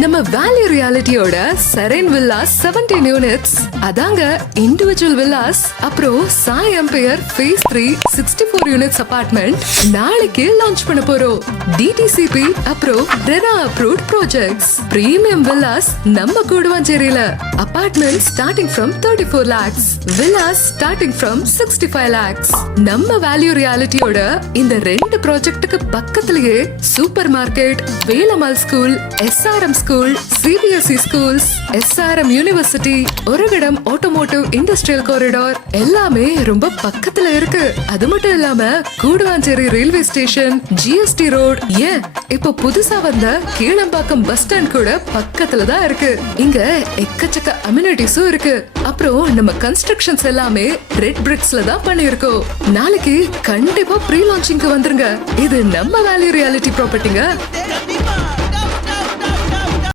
நம்ம வேல்யூ ரியாலிட்டியோட serene villas 17 units, அதாங்க இண்டிவிஜுவல் வில்லாஸ். அப்புறம் Sai empire phase 3 64 units apartment நாளைக்கு லான்ச் பண்ண போறோம். டிடிசிபி அப்புறம் RERA approved projects, premium villas நம்ம கூடுவாஞ்சேரியில. Apartment starting from 34 lakhs, villas starting from 65 lakhs. நம்ம வேல்யூ ரியாலிட்டியோட இந்த 2 ப்ராஜெக்ட்டுக்கு பக்கத்திலேயே supermarket, Velammal school, SRM school, CBSE schools, SRM university, Oragadam automotive industrial corridor எல்லாமே ரொம்ப பக்கத்துல இருக்கு. அது மட்டும் இல்லாம Guduvancheri railway station, GST road, ஏன் இப்போ புதுசா வந்த கீழம்பாக்கம் பஸ் ஸ்டாண்ட் கூட பக்கத்துல தான் இருக்கு. இங்க எக்கச்சக்க அம்யூனிட்டிஸும் இருக்கு. அப்புறம் நம்ம கன்ஸ்ட்ரக்ஷன்ஸ் எல்லாமே ரெட் பிரிக்ஸ்ல தான் பண்ணிருக்கோம். நாளைக்கு கண்டிப்பா ப்ரீ லான்ச்சிங்க்கு வந்துருங்க. இது நம்ம வேல்யூ ரியாலிட்டி ப்ராப்பர்ட்டிங்க.